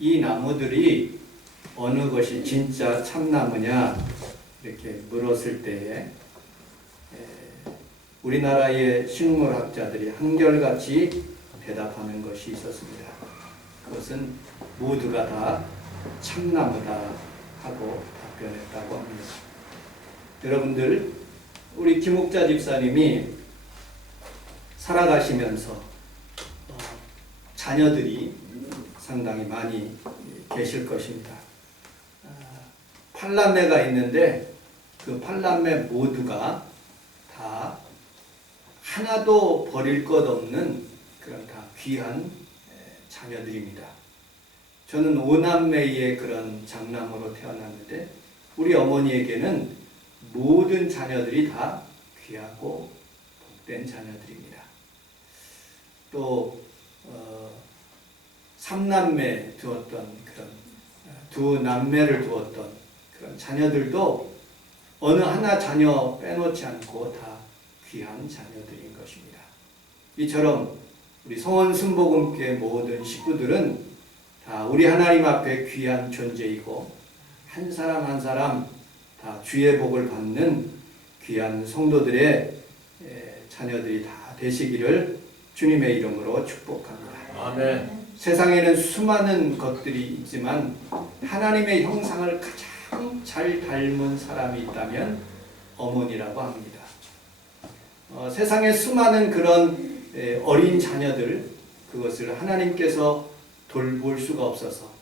이 나무들이 어느 것이 진짜 참나무냐 이렇게 물었을 때에 우리나라의 식물학자들이 한결같이 대답하는 것이 있었습니다. 그것은 모두가 다 참나무다 하고 답변했다고 합니다. 여러분들, 우리 김옥자 집사님이 살아가시면서 자녀들이 상당히 많이 계실 것입니다. 8남매가 있는데 그 8남매 모두가 다 하나도 버릴 것 없는 그런 다 귀한 자녀들입니다. 저는 5남매의 그런 장남으로 태어났는데 우리 어머니에게는 모든 자녀들이 다 귀하고 복된 자녀들입니다. 또 3남매 두었던 그런 두 남매를 두었던 그런 자녀들도 어느 하나 자녀 빼놓지 않고 다 귀한 자녀들인 것입니다. 이처럼 우리 성원 순복음교회 모든 식구들은 다 우리 하나님 앞에 귀한 존재이고 한 사람 한 사람 다 주의 복을 받는 귀한 성도들의 자녀들이 다 되시기를 주님의 이름으로 축복합니다. 아멘. 세상에는 수많은 것들이 있지만 하나님의 형상을 가장 잘 닮은 사람이 있다면 어머니라고 합니다. 세상에 수많은 그런 어린 자녀들, 그것을 하나님께서 돌볼 수가 없어서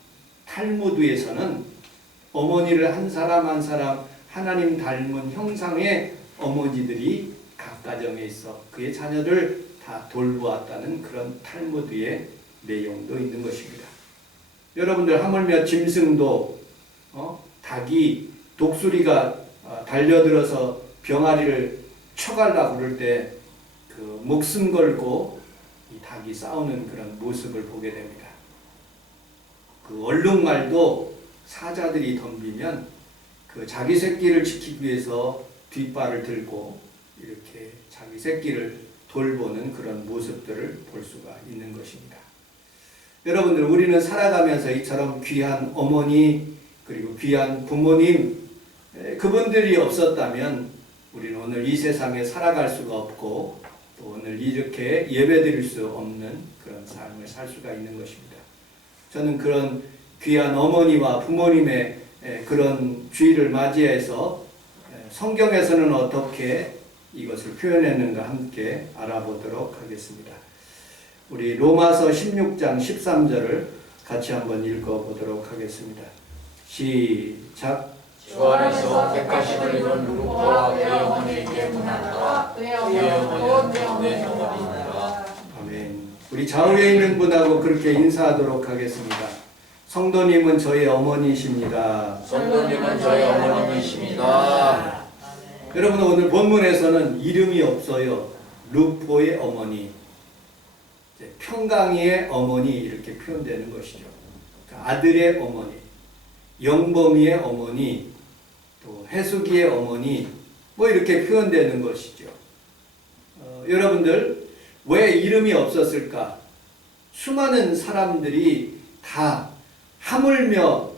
탈무드에서는 어머니를 한 사람 한 사람 하나님 닮은 형상의 어머니들이 각 가정에 있어 그의 자녀를 다 돌보았다는 그런 탈무드의 내용도 있는 것입니다. 여러분들, 하물며 짐승도 닭이 독수리가 달려들어서 병아리를 쳐갈라 그럴 때 그 목숨 걸고 이 닭이 싸우는 그런 모습을 보게 됩니다. 그 얼룩말도 사자들이 덤비면 그 자기 새끼를 지키기 위해서 뒷발을 들고 이렇게 자기 새끼를 돌보는 그런 모습들을 볼 수가 있는 것입니다. 여러분들, 우리는 살아가면서 이처럼 귀한 어머니 그리고 귀한 부모님, 그분들이 없었다면 우리는 오늘 이 세상에 살아갈 수가 없고 또 오늘 이렇게 예배드릴 수 없는 그런 삶을 살 수가 있는 것입니다. 저는 그런 귀한 어머니와 부모님의 그런 주의를 맞이해서 성경에서는 어떻게 이것을 표현했는가 함께 알아보도록 하겠습니다. 우리 로마서 16장 13절을 같이 한번 읽어보도록 하겠습니다. 시작. 주 안에서 객가심을 이룬 루포와 그의 어머니에게 문안하라. 그의 어머니는 내 어머니니라. 아멘. 우리 좌우에 있는 분하고 그렇게 인사하도록 하겠습니다. 성도님은 저의 어머니이십니다. 성도님은 저희 어머님이십니다. 여러분, 오늘 본문에서는 이름이 없어요. 루포의 어머니, 평강이의 어머니 이렇게 표현되는 것이죠. 아들의 어머니, 영범이의 어머니, 또 해수기의 어머니, 뭐 이렇게 표현되는 것이죠. 여러분들, 왜 이름이 없었을까? 수많은 사람들이 다 하물며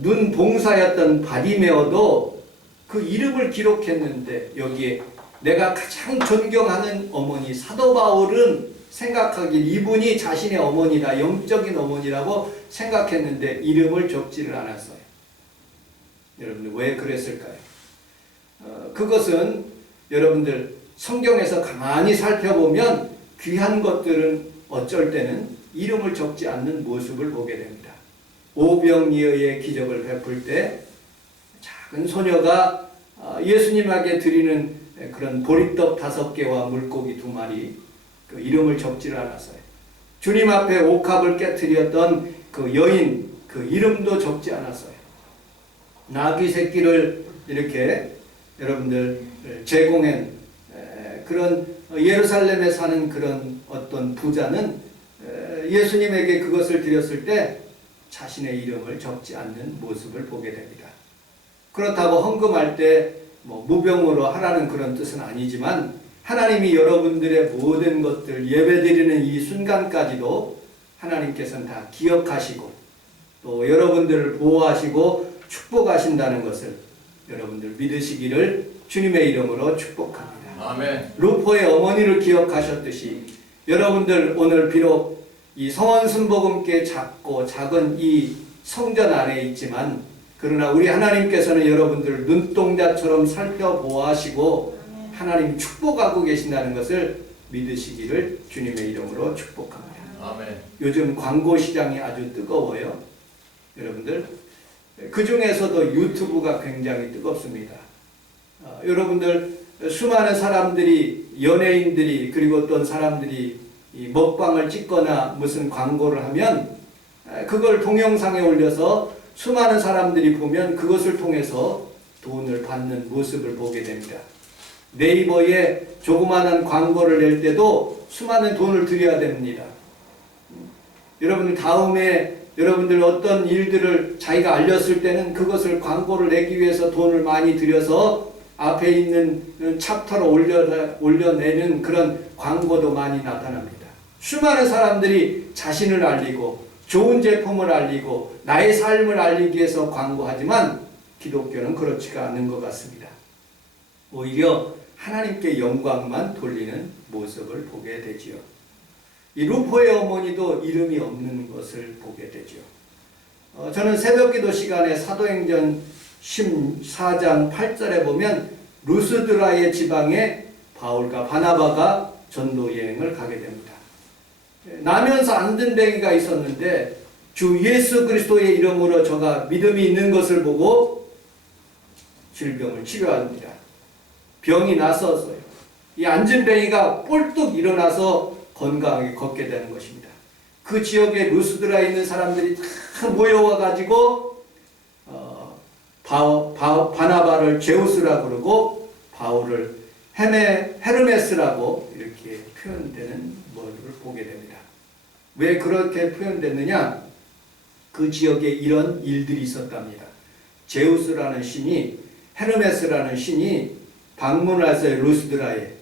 눈 봉사였던 바디메어도 그 이름을 기록했는데 여기에 내가 가장 존경하는 어머니 사도 바울은 생각하길 이분이 자신의 어머니라, 영적인 어머니라고 생각했는데 이름을 적지를 않았어요. 여러분들, 왜 그랬을까요? 그것은 여러분들 성경에서 가만히 살펴보면 귀한 것들은 어쩔 때는 이름을 적지 않는 모습을 보게 됩니다. 오병이어의 기적을 베풀 때 작은 소녀가 예수님에게 드리는 그런 보리떡 5개와 물고기 2마리, 그 이름을 적지를 않았어요. 주님 앞에 옥합을 깨뜨렸던 그 여인, 그 이름도 적지 않았어요. 나귀 새끼를 이렇게 여러분들 제공한 그런 예루살렘에 사는 그런 어떤 부자는 예수님에게 그것을 드렸을 때 자신의 이름을 적지 않는 모습을 보게 됩니다. 그렇다고 헌금할 때 뭐 무병으로 하라는 그런 뜻은 아니지만 하나님이 여러분들의 모든 것들 예배드리는 이 순간까지도 하나님께서는 다 기억하시고 또 여러분들을 보호하시고 축복하신다는 것을 여러분들 믿으시기를 주님의 이름으로 축복합니다. 아멘. 루포의 어머니를 기억하셨듯이 여러분들 오늘 비록 이 성원순복음께 작고 작은 이 성전 안에 있지만 그러나 우리 하나님께서는 여러분들을 눈동자처럼 살펴보아하시고 하나님 축복하고 계신다는 것을 믿으시기를 주님의 이름으로 축복합니다. 아멘. 요즘 광고 시장이 아주 뜨거워요. 여러분들 그 중에서도 유튜브가 굉장히 뜨겁습니다. 여러분들 수많은 사람들이 연예인들이 그리고 어떤 사람들이 이 먹방을 찍거나 무슨 광고를 하면 그걸 동영상에 올려서 수많은 사람들이 보면 그것을 통해서 돈을 받는 모습을 보게 됩니다. 네이버에 조그마한 광고를 낼 때도 수많은 돈을 들여야 됩니다. 여러분들 다음에 여러분들 어떤 일들을 자기가 알렸을 때는 그것을 광고를 내기 위해서 돈을 많이 들여서 앞에 있는 챕터로 올려내는 그런 광고도 많이 나타납니다. 수많은 사람들이 자신을 알리고 좋은 제품을 알리고 나의 삶을 알리기 위해서 광고하지만 기독교는 그렇지가 않은 것 같습니다. 오히려 하나님께 영광만 돌리는 모습을 보게 되지요. 이 루포의 어머니도 이름이 없는 것을 보게 되죠. 저는 새벽기도 시간에 사도행전 14장 8절에 보면 루스드라의 지방에 바울과 바나바가 전도 여행을 가게 됩니다. 나면서 안전뱅이가 있었는데 주 예수 그리스도의 이름으로 저가 믿음이 있는 것을 보고 질병을 치료합니다. 병이 나서서요. 이 안전뱅이가 뻘떡 일어나서 건강하게 걷게 되는 것입니다. 그 지역에 루스드라에 있는 사람들이 다 모여와 가지고 바나바를 제우스라고 그러고 바울을 헤르메스라고 이렇게 표현되는 모습을 보게 됩니다. 왜 그렇게 표현됐느냐? 그 지역에 이런 일들이 있었답니다. 제우스라는 신이 헤르메스라는 신이 방문을 했어요. 루스드라에.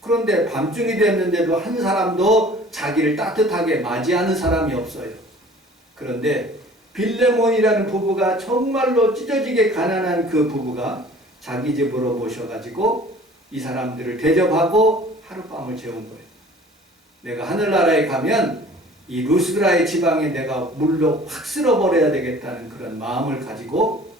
그런데 밤중이 됐는데도 한 사람도 자기를 따뜻하게 맞이하는 사람이 없어요. 그런데 빌레몬이라는 부부가 정말로 찢어지게 가난한 그 부부가 자기 집으로 모셔가지고 이 사람들을 대접하고 하룻밤을 재운 거예요. 내가 하늘나라에 가면 이 루스드라의 지방에 내가 물로 확 쓸어버려야 되겠다는 그런 마음을 가지고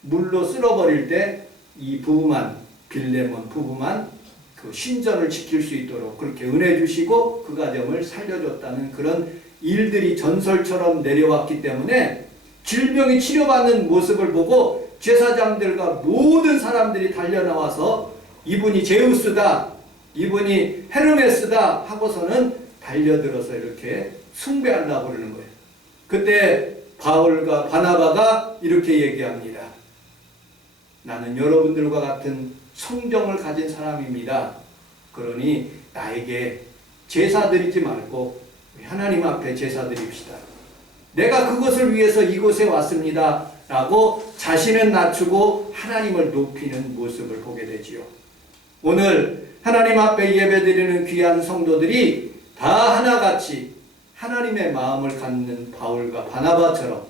물로 쓸어버릴 때 이 부부만 빌레몬 부부만 그 신전을 지킬 수 있도록 그렇게 은혜 주시고 그 가정을 살려줬다는 그런 일들이 전설처럼 내려왔기 때문에 질병이 치료받는 모습을 보고 제사장들과 모든 사람들이 달려나와서 이분이 제우스다, 이분이 헤르메스다 하고서는 달려들어서 이렇게 숭배하려고 그러는 거예요. 그때 바울과 바나바가 이렇게 얘기합니다. 나는 여러분들과 같은 성정을 가진 사람입니다. 그러니 나에게 제사 드리지 말고 하나님 앞에 제사 드립시다. 내가 그것을 위해서 이곳에 왔습니다. 라고 자신은 낮추고 하나님을 높이는 모습을 보게 되지요. 오늘 하나님 앞에 예배드리는 귀한 성도들이 다 하나같이 하나님의 마음을 갖는 바울과 바나바처럼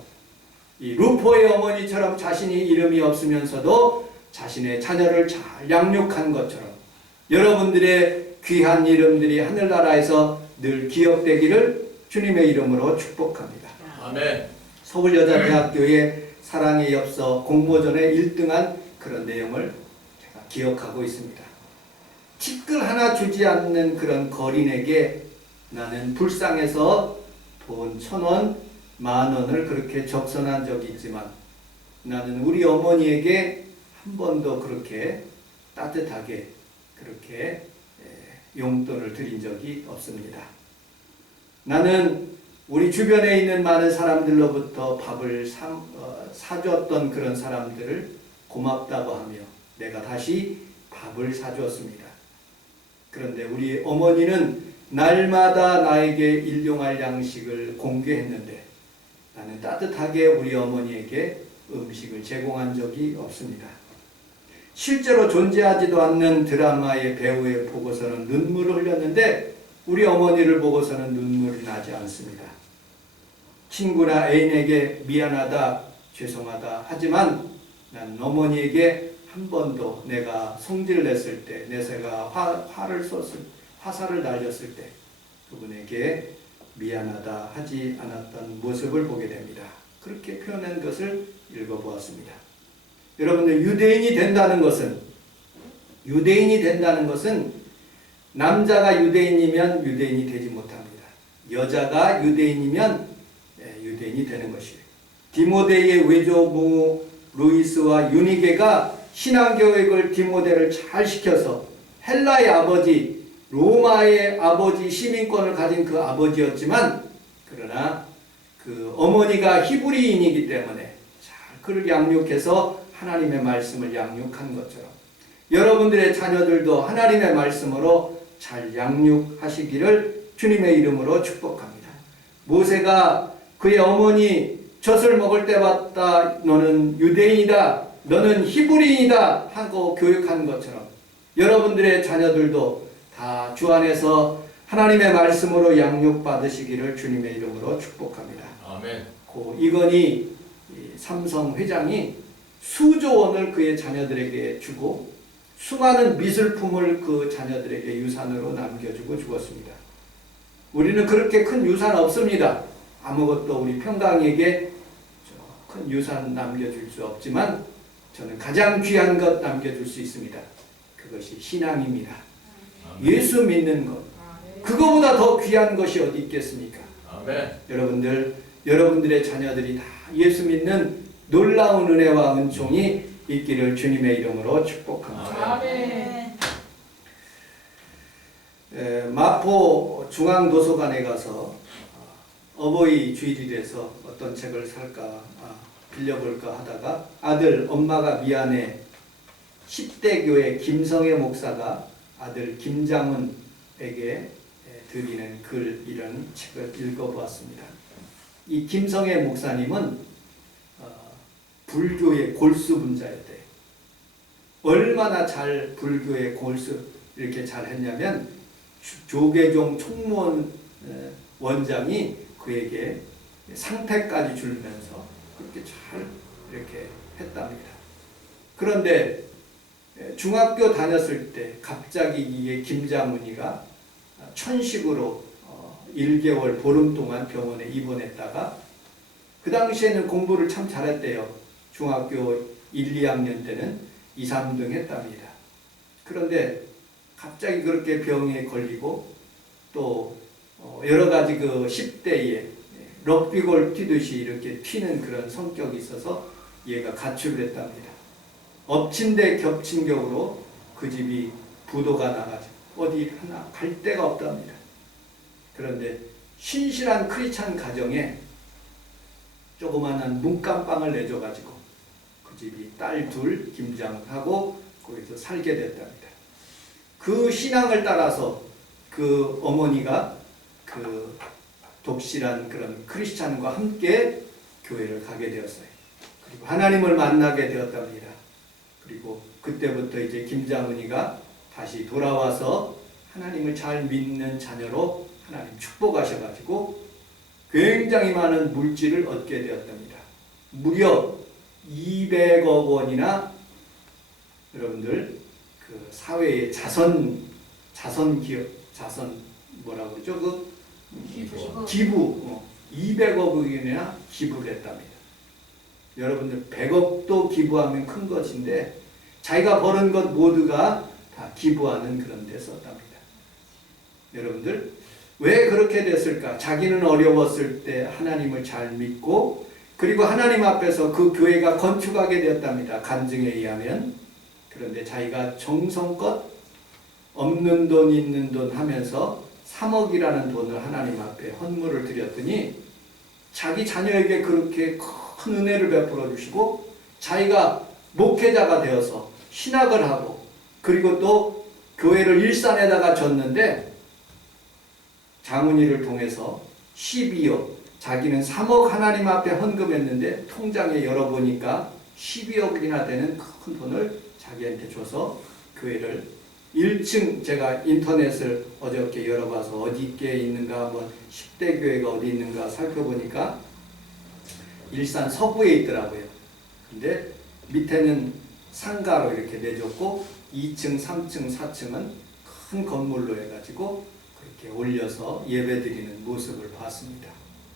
이 루포의 어머니처럼 자신이 이름이 없으면서도 자신의 자녀를 잘 양육한 것처럼 여러분들의 귀한 이름들이 하늘나라에서 늘 기억되기를 주님의 이름으로 축복합니다. 아멘. 서울여자대학교의 사랑의 엽서 공모전에 1등한 그런 내용을 제가 기억하고 있습니다. 티끌 하나 주지 않는 그런 거린에게 나는 불쌍해서 돈 1,000원, 10,000원을 그렇게 적선한 적이 있지만 나는 우리 어머니에게 한 번도 그렇게 따뜻하게 그렇게 용돈을 드린 적이 없습니다. 나는 우리 주변에 있는 많은 사람들로부터 밥을 사줬던 그런 사람들을 고맙다고 하며 내가 다시 밥을 사주었습니다. 그런데 우리 어머니는 날마다 나에게 일용할 양식을 공개했는데 나는 따뜻하게 우리 어머니에게 음식을 제공한 적이 없습니다. 실제로 존재하지도 않는 드라마의 배우의 보고서는 눈물을 흘렸는데 우리 어머니를 보고서는 눈물이 나지 않습니다. 친구나 애인에게 미안하다, 죄송하다 하지만 난 어머니에게 한 번도 내가 성질을 냈을 때, 내가 화살을 날렸을 때 그분에게 미안하다 하지 않았던 모습을 보게 됩니다. 그렇게 표현한 것을 읽어보았습니다. 여러분들, 유대인이 된다는 것은 남자가 유대인이면 유대인이 되지 못합니다. 여자가 유대인이면 유대인이 되는 것이에요. 디모데의 외조부 루이스와 유니게가 신앙교육을 디모데를 잘 시켜서 헬라의 아버지, 로마의 아버지, 시민권을 가진 그 아버지였지만, 그러나 그 어머니가 히브리인이기 때문에 잘 그를 양육해서 하나님의 말씀을 양육한 것처럼 여러분들의 자녀들도 하나님의 말씀으로 잘 양육하시기를 주님의 이름으로 축복합니다. 모세가 그의 어머니 젖을 먹을 때마다 너는 유대인이다, 너는 히브리인이다 하고 교육한 것처럼 여러분들의 자녀들도 다 주 안에서 하나님의 말씀으로 양육받으시기를 주님의 이름으로 축복합니다. 아멘. 고 이건희 삼성 회장이 수조 원을 그의 자녀들에게 주고 수많은 미술품을 그 자녀들에게 유산으로 남겨주고 죽었습니다. 우리는 그렇게 큰 유산 없습니다. 아무것도 우리 평강에게 큰 유산 남겨줄 수 없지만 저는 가장 귀한 것 남겨줄 수 있습니다. 그것이 신앙입니다. 예수 믿는 것. 그거보다 더 귀한 것이 어디 있겠습니까? 아멘. 여러분들의 자녀들이 다 예수 믿는 놀라운 은혜와 은총이 있기를 주님의 이름으로 축복합니다. 아멘. 마포 중앙도서관에 가서 어버이 주일이 돼서 어떤 책을 살까 빌려볼까 하다가 아들 엄마가 미안해 10대 교회 김성애 목사가 아들 김장훈에게 드리는 글, 이런 책을 읽어보았습니다. 이 김성애 목사님은 불교의 골수 분자였대요. 얼마나 잘 불교의 골수 이렇게 잘 했냐면 조계종 총무원 원장이 그에게 상패까지 주면서 그렇게 잘 이렇게 했답니다. 그런데 중학교 다녔을 때 갑자기 이게 김장훈이가 천식으로 1개월 보름 동안 병원에 입원했다가 그 당시에는 공부를 참 잘했대요. 중학교 1, 2학년 때는 2, 3등 했답니다. 그런데 갑자기 그렇게 병에 걸리고 또 여러 가지 그 10대에 럭비골 튀듯이 이렇게 튀는 그런 성격이 있어서 얘가 가출을 했답니다. 엎친 데 겹친 격으로 그 집이 부도가 나가지고 어디 하나 갈 데가 없답니다. 그런데 신실한 크리스찬 가정에 조그마한 문간방을 내줘가지고 그 집이 딸 둘 김장하고 거기서 살게 됐답니다. 그 신앙을 따라서 그 어머니가 그 독실한 그런 크리스찬과 함께 교회를 가게 되었어요. 그리고 하나님을 만나게 되었답니다. 그리고 그때부터 이제 김장은이가 다시 돌아와서 하나님을 잘 믿는 자녀로 하나님 축복하셔가지고 굉장히 많은 물질을 얻게 되었답니다. 무려 200억 원이나 여러분들 그 사회의 자선 뭐라고 그러죠? 그 기부 200억 원이나 기부를 했답니다. 여러분들 100억도 기부하면 큰 것인데 자기가 버는 것 모두가 다 기부하는 그런 데 썼답니다. 여러분들 왜 그렇게 됐을까? 자기는 어려웠을 때 하나님을 잘 믿고 그리고 하나님 앞에서 그 교회가 건축하게 되었답니다. 간증에 의하면. 그런데 자기가 정성껏 없는 돈 있는 돈 하면서 3억이라는 돈을 하나님 앞에 헌물을 드렸더니 자기 자녀에게 그렇게 큰 은혜를 베풀어 주시고 자기가 목회자가 되어서 신학을 하고 그리고 또 교회를 일산에다가 줬는데 장훈이를 통해서 12억, 자기는 3억 하나님 앞에 헌금했는데 통장에 열어보니까 12억이나 되는 큰 돈을 자기한테 줘서 교회를 1층 제가 인터넷을 어저께 열어봐서 어디께 있는가 한번 10대 교회가 어디 있는가 살펴보니까 일산 서구에 있더라고요. 근데 밑에는 상가로 이렇게 내줬고 2층, 3층, 4층은 큰 건물로 해가지고 그렇게 올려서 예배드리는 모습을 봤습니다.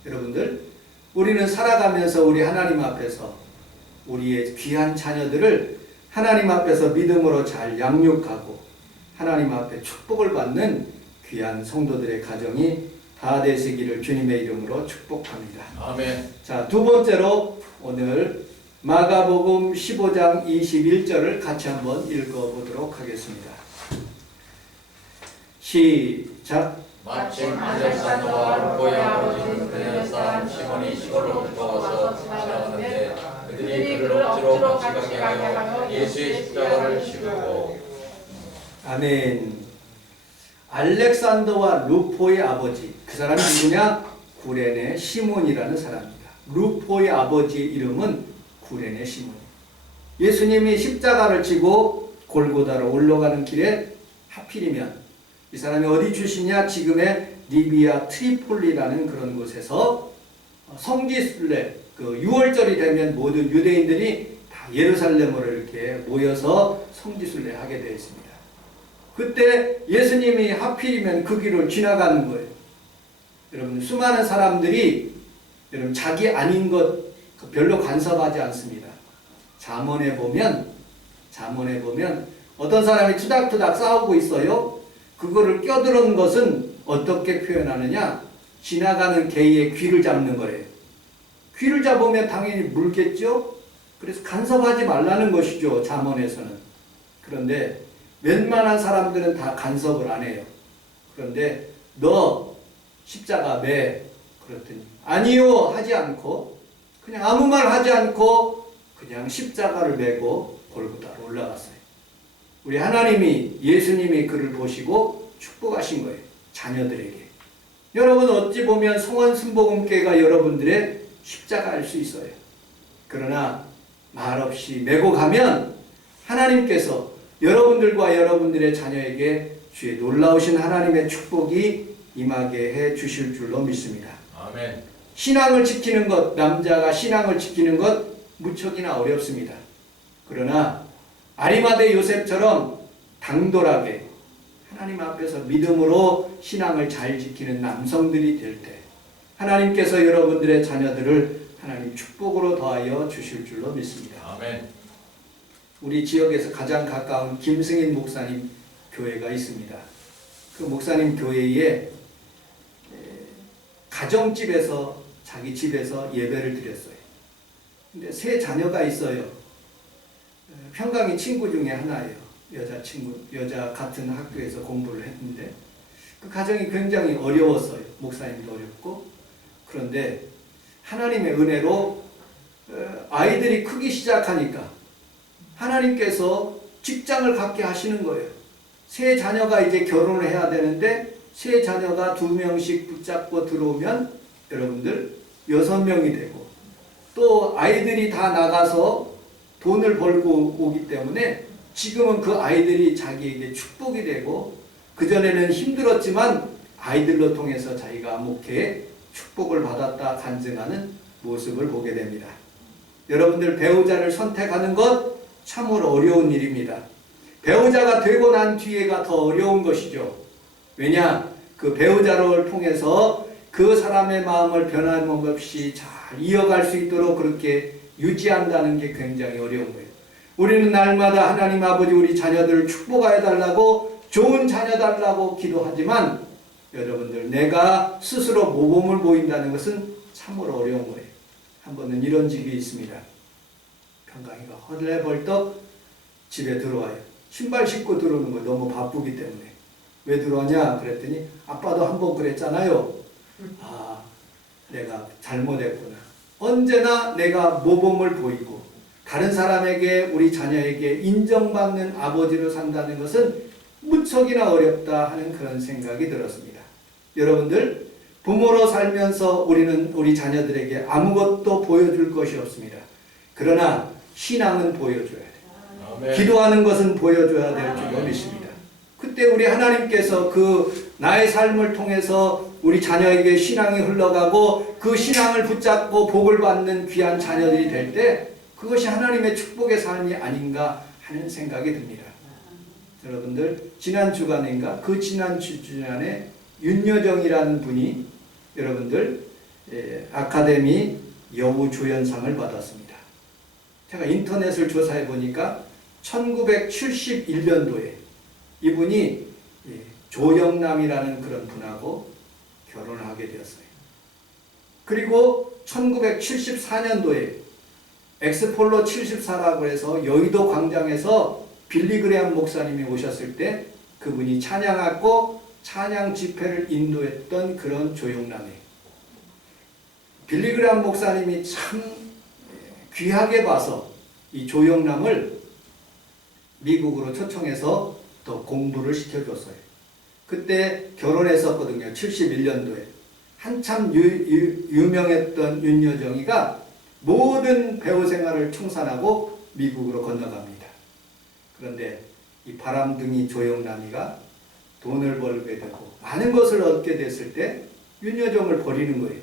여러분들, 우리는 살아가면서 우리 하나님 앞에서 우리의 귀한 자녀들을 하나님 앞에서 믿음으로 잘 양육하고 하나님 앞에 축복을 받는 귀한 성도들의 가정이 다 되시기를 주님의 이름으로 축복합니다. 아멘. 자, 두 번째로 오늘 마가복음 15장 21절을 같이 한번 읽어보도록 하겠습니다. 시작. 마침 알렉산더와 루포의 아버지는 그네 사람 시몬이 시골로 들어와서 지나가는데 그들이 그를 억지로 같이 가게 하여 예수의 십자가를 씌우고. 아멘. 알렉산더와 루포의 아버지, 그 사람이 누구냐? 구레네 시몬이라는 사람입니다. 루포의 아버지의 이름은 구레네 시몬. 예수님이 십자가를 지고 골고다로 올라가는 길에 하필이면 이 사람이 어디 출신이냐? 지금의 리비아 트리폴리라는 그런 곳에서 성지순례, 그 6월절이 되면 모든 유대인들이 다 예루살렘으로 이렇게 모여서 성지순례 하게 되어 있습니다. 그때 예수님이 하필이면 그 길을 지나가는 거예요. 여러분, 수많은 사람들이 여러분 자기 아닌 것 별로 간섭하지 않습니다. 잠언에 보면 어떤 사람이 투닥투닥 싸우고 있어요. 그거를 껴들은 것은 어떻게 표현하느냐? 지나가는 개의 귀를 잡는 거래요. 귀를 잡으면 당연히 물겠죠? 그래서 간섭하지 말라는 것이죠, 잠언에서는. 그런데 웬만한 사람들은 다 간섭을 안 해요. 그런데 너 십자가 매 그랬더니 아니요 하지 않고 그냥 아무 말 하지 않고 그냥 십자가를 메고 골고다로 올라갔어요. 우리 하나님이, 예수님이 그를 보시고 축복하신 거예요. 자녀들에게. 여러분, 어찌 보면 성원순복음교회가 여러분들의 십자가일 수 있어요. 그러나 말없이 메고 가면 하나님께서 여러분들과 여러분들의 자녀에게 주의 놀라우신 하나님의 축복이 임하게 해 주실 줄로 믿습니다. 아멘. 신앙을 지키는 것, 남자가 신앙을 지키는 것 무척이나 어렵습니다. 그러나 아리마대 요셉처럼 당돌하게 하나님 앞에서 믿음으로 신앙을 잘 지키는 남성들이 될 때 하나님께서 여러분들의 자녀들을 하나님 축복으로 더하여 주실 줄로 믿습니다. 아멘. 우리 지역에서 가장 가까운 김승인 목사님 교회가 있습니다. 그 목사님 교회에 가정집에서 자기 집에서 예배를 드렸어요. 근데 세 자녀가 있어요. 평강이 친구 중에 하나예요. 여자 같은 학교에서 공부를 했는데 그 가정이 굉장히 어려웠어요. 목사님도 어렵고. 그런데 하나님의 은혜로 아이들이 크기 시작하니까 하나님께서 직장을 갖게 하시는 거예요. 세 자녀가 이제 결혼을 해야 되는데 세 자녀가 2명씩 붙잡고 들어오면 여러분들 6명이 되고 또 아이들이 다 나가서 돈을 벌고 오기 때문에 지금은 그 아이들이 자기에게 축복이 되고 그전에는 힘들었지만 아이들로 통해서 자기가 목회에 축복을 받았다 간증하는 모습을 보게 됩니다. 여러분들 배우자를 선택하는 것 참으로 어려운 일입니다. 배우자가 되고 난 뒤에가 더 어려운 것이죠. 왜냐? 그 배우자를 통해서 그 사람의 마음을 변함없이 잘 이어갈 수 있도록 그렇게 유지한다는 게 굉장히 어려운 거예요. 우리는 날마다 하나님 아버지 우리 자녀들을 축복하여 달라고 좋은 자녀 달라고 기도하지만 여러분들 내가 스스로 모범을 보인다는 것은 참으로 어려운 거예요. 한 번은 이런 집이 있습니다. 평강이가 헐레벌떡 집에 들어와요. 신발 신고 들어오는 거 너무 바쁘기 때문에. 왜 들어왔냐 그랬더니 아빠도 한 번 그랬잖아요. 아, 내가 잘못했구나. 언제나 내가 모범을 보이고 다른 사람에게 우리 자녀에게 인정받는 아버지로 산다는 것은 무척이나 어렵다 하는 그런 생각이 들었습니다. 여러분들 부모로 살면서 우리는 우리 자녀들에게 아무것도 보여줄 것이 없습니다. 그러나 신앙은 보여줘야 돼요. 아멘. 기도하는 것은 보여줘야 될 줄로 믿습니다. 그때 우리 하나님께서 그 나의 삶을 통해서 우리 자녀에게 신앙이 흘러가고 그 신앙을 붙잡고 복을 받는 귀한 자녀들이 될 때 그것이 하나님의 축복의 삶이 아닌가 하는 생각이 듭니다. 여러분들 지난 주간인가 그 지난 주간에 윤여정이라는 분이 여러분들 아카데미 여우 조연상을 받았습니다. 제가 인터넷을 조사해 보니까 1971년도에 이분이 조영남이라는 그런 분하고 결혼을 하게 되었어요. 그리고 1974년도에 엑스폴로 74라고 해서 여의도 광장에서 빌리그레암 목사님이 오셨을 때 그분이 찬양하고 찬양 집회를 인도했던 그런 조영남이에요. 빌리그레암 목사님이 참 귀하게 봐서 이 조영남을 미국으로 초청해서 더 공부를 시켜줬어요. 그때 결혼했었거든요. 71년도에. 한참 유명했던 윤여정이가 모든 배우 생활을 청산하고 미국으로 건너갑니다. 그런데 이 바람둥이 조영남이가 돈을 벌게 되고 많은 것을 얻게 됐을 때 윤여정을 버리는 거예요.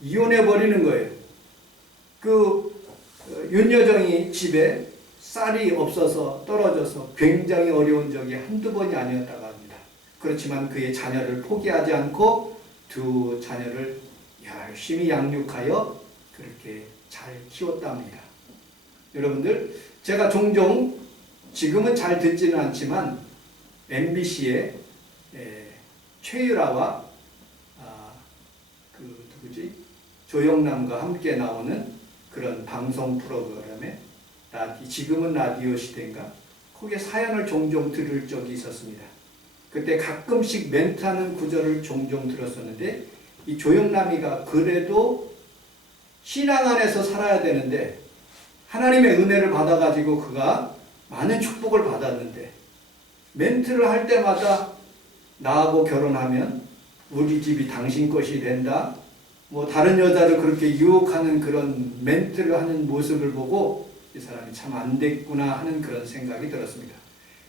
이혼해 버리는 거예요. 윤여정이 집에 쌀이 없어서 떨어져서 굉장히 어려운 적이 한두 번이 아니었다고 합니다. 그렇지만 그의 자녀를 포기하지 않고 두 자녀를 열심히 양육하여 그렇게 잘 키웠답니다. 여러분들, 제가 종종 지금은 잘 듣지는 않지만 MBC의 최유라와 조영남과 함께 나오는 그런 방송 프로그램에 지금은 라디오 시대인가 거기에 사연을 종종 들을 적이 있었습니다. 그때 가끔씩 멘트하는 구절을 종종 들었었는데 이 조영남이가 그래도 신앙 안에서 살아야 되는데 하나님의 은혜를 받아가지고 그가 많은 축복을 받았는데 멘트를 할 때마다 나하고 결혼하면 우리 집이 당신 것이 된다. 뭐 다른 여자를 그렇게 유혹하는 그런 멘트를 하는 모습을 보고 이 사람이 참 안 됐구나 하는 그런 생각이 들었습니다.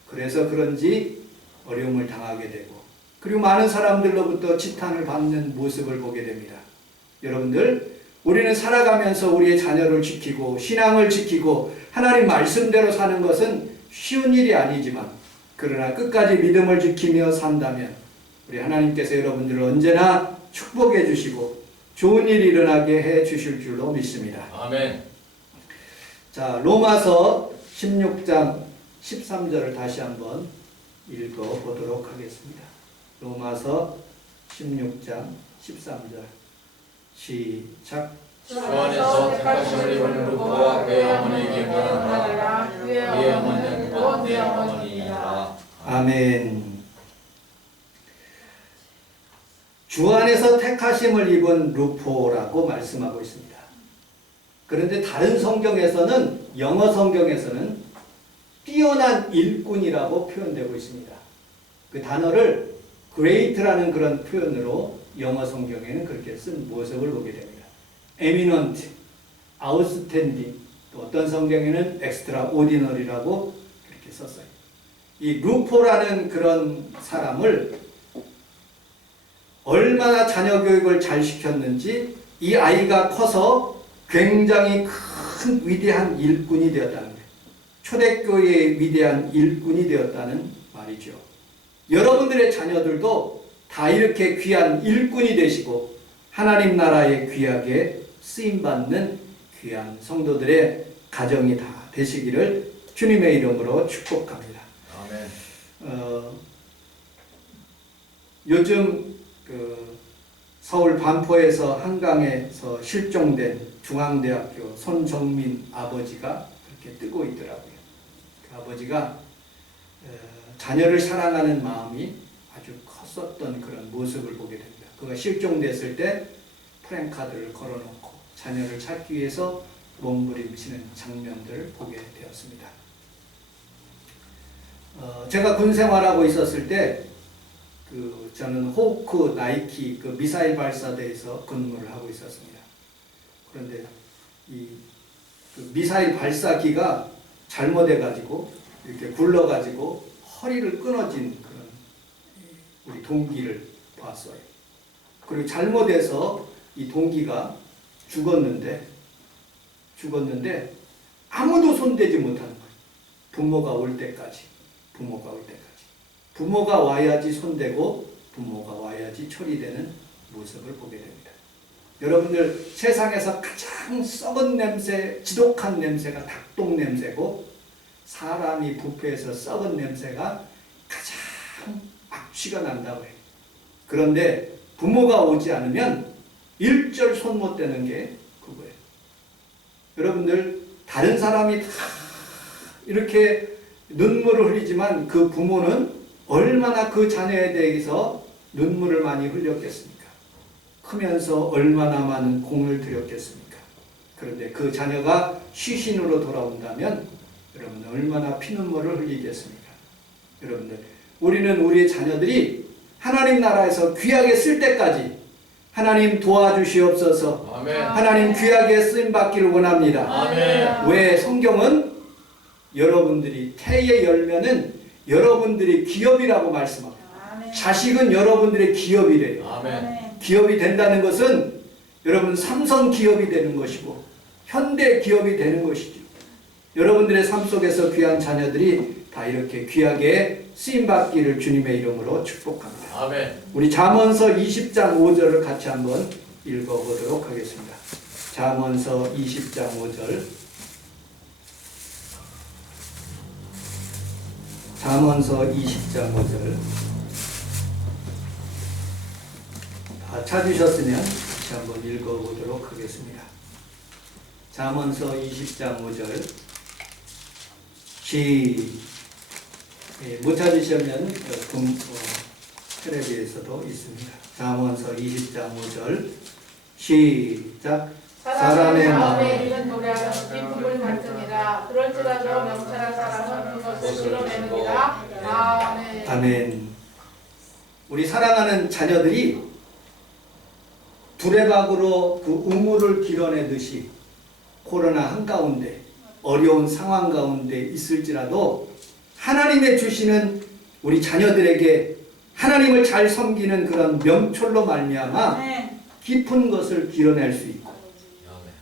그래서 그런지 어려움을 당하게 되고 그리고 많은 사람들로부터 지탄을 받는 모습을 보게 됩니다. 여러분들, 우리는 살아가면서 우리의 자녀를 지키고 신앙을 지키고 하나님 말씀대로 사는 것은 쉬운 일이 아니지만 그러나 끝까지 믿음을 지키며 산다면 우리 하나님께서 여러분들을 언제나 축복해 주시고 좋은 일이 일어나게 해 주실 줄로 믿습니다. 아멘. 자, 로마서 16장 13절을 다시 한번 읽어보도록 하겠습니다. 로마서 16장 13절 시작. 주 안에서 택하심을 입은 루포와 그의 어머니에게 문하노라. 그의 어머니는 곧 내 어머니이라. 아멘. 주 안에서 택하심을 입은 루포라고 말씀하고 있습니다. 그런데 다른 성경에서는, 영어 성경에서는 뛰어난 일꾼이라고 표현되고 있습니다. 그 단어를 great라는 그런 표현으로 영어 성경에는 그렇게 쓴 모습을 보게 됩니다. eminent, outstanding, 또 어떤 성경에는 extraordinary라고 그렇게 썼어요. 이 루포라는 그런 사람을 얼마나 자녀 교육을 잘 시켰는지 이 아이가 커서 굉장히 큰 위대한 일꾼이 되었다는 거예요. 초대교회의 위대한 일꾼이 되었다는 말이죠. 여러분들의 자녀들도 다 이렇게 귀한 일꾼이 되시고 하나님 나라에 귀하게 쓰임받는 귀한 성도들의 가정이 다 되시기를 주님의 이름으로 축복합니다. 아멘. 요즘 서울 반포에서 한강에서 실종된 중앙대학교 손정민 아버지가 그렇게 뜨고 있더라고요. 그 아버지가 자녀를 사랑하는 마음이 아주 컸었던 그런 모습을 보게 됩니다. 그가 실종됐을 때 프랭카드를 걸어놓고 자녀를 찾기 위해서 몸부림치는 장면들을 보게 되었습니다. 제가 군 생활하고 있었을 때 저는 호크 나이키 미사일 발사대에서 근무를 하고 있었습니다. 그런데 이 미사일 발사기가 잘못해가지고 이렇게 굴러가지고 허리를 끊어진 그런 우리 동기를 봤어요. 그리고 잘못해서 이 동기가 죽었는데 아무도 손대지 못하는 거예요. 부모가 올 때까지. 부모가 와야지 손대고 부모가 와야지 처리되는 모습을 보게 됩니다. 여러분들, 세상에서 가장 썩은 냄새, 지독한 냄새가 닭똥 냄새고, 사람이 부패해서 썩은 냄새가 가장 악취가 난다고 해요. 그런데 부모가 오지 않으면 일절 손 못 대는 게 그거예요. 여러분들, 다른 사람이 다 이렇게 눈물을 흘리지만 그 부모는 얼마나 그 자녀에 대해서 눈물을 많이 흘렸겠습니까? 크면서 얼마나 많은 공을 들였겠습니까? 그런데 그 자녀가 시신으로 돌아온다면 여러분 얼마나 피눈물을 흘리겠습니까? 여러분들, 우리는 우리의 자녀들이 하나님 나라에서 귀하게 쓸 때까지 하나님 도와주시옵소서. 아멘. 하나님 귀하게 쓰임받기를 원합니다. 아멘. 왜? 성경은 여러분들이 태에 열면은 여러분들이 기업이라고 말씀합니다. 자식은 여러분들의 기업이래요. 아멘. 기업이 된다는 것은 여러분 삼성 기업이 되는 것이고 현대 기업이 되는 것이죠. 여러분들의 삶 속에서 귀한 자녀들이 다 이렇게 귀하게 쓰임받기를 주님의 이름으로 축복합니다. 아멘. 우리 잠언서 20장 5절을 같이 한번 읽어보도록 하겠습니다. 잠언서 20장 5절. 잠언서 20장 5절. 다 찾으셨으면 같이 한번 읽어보도록 하겠습니다. 잠언서 20장 5절. 못 찾으시면 텔레비에서도 있습니다. 잠언서 20장 5절. 시작. 사람의 마음에 있는 노략은 기쁨을 갈등이라. 그럴지라도 명철한 사람은 그것을 이뤄내느니라. 아멘. 아멘. 우리 사랑하는 자녀들이 두레박으로 그 우물을 길어내듯이 코로나 한가운데 어려운 상황 가운데 있을지라도 하나님의 주시는 우리 자녀들에게 하나님을 잘 섬기는 그런 명철로 말미암아 깊은 것을 길어낼 수 있고,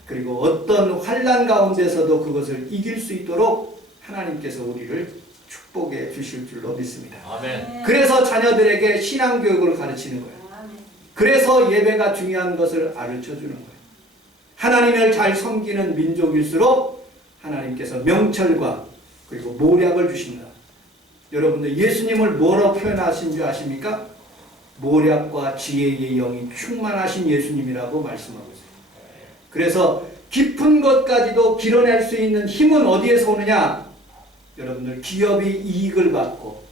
그리고 어떤 환난 가운데서도 그것을 이길 수 있도록 하나님께서 우리를 축복해 주실 줄로 믿습니다. 아멘. 그래서 자녀들에게 신앙교육을 가르치는 거예요. 그래서 예배가 중요한 것을 가르쳐 주는 거예요. 하나님을 잘 섬기는 민족일수록 하나님께서 명철과 그리고 모략을 주신다. 여러분들, 예수님을 뭐라고 표현하신 줄 아십니까? 모략과 지혜의 영이 충만하신 예수님이라고 말씀하고 있어요. 그래서 깊은 것까지도 길어낼 수 있는 힘은 어디에서 오느냐? 여러분들, 기업이 이익을 받고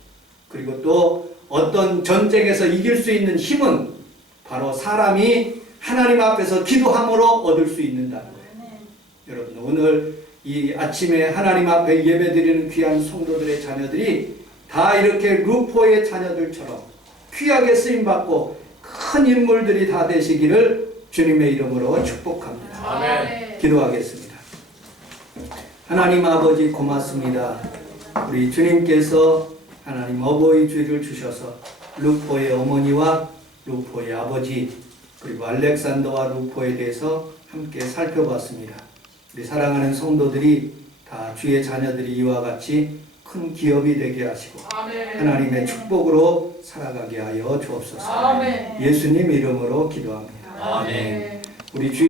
그리고 또 어떤 전쟁에서 이길 수 있는 힘은 바로 사람이 하나님 앞에서 기도함으로 얻을 수 있는다는 거예요. 여러분, 오늘 이 아침에 하나님 앞에 예배드리는 귀한 성도들의 자녀들이 다 이렇게 루포의 자녀들처럼 귀하게 쓰임받고 큰 인물들이 다 되시기를 주님의 이름으로 축복합니다. 아멘. 기도하겠습니다. 하나님 아버지, 고맙습니다. 우리 주님께서 하나님 어버이 주일을 주셔서 루포의 어머니와 루포의 아버지 그리고 알렉산더와 루포에 대해서 함께 살펴봤습니다. 우리 사랑하는 성도들이 다 주의 자녀들이 이와 같이 큰 기업이 되게 하시고 아멘. 하나님의 축복으로 살아가게 하여 주옵소서. 아멘. 예수님 이름으로 기도합니다. 아멘. 우리 주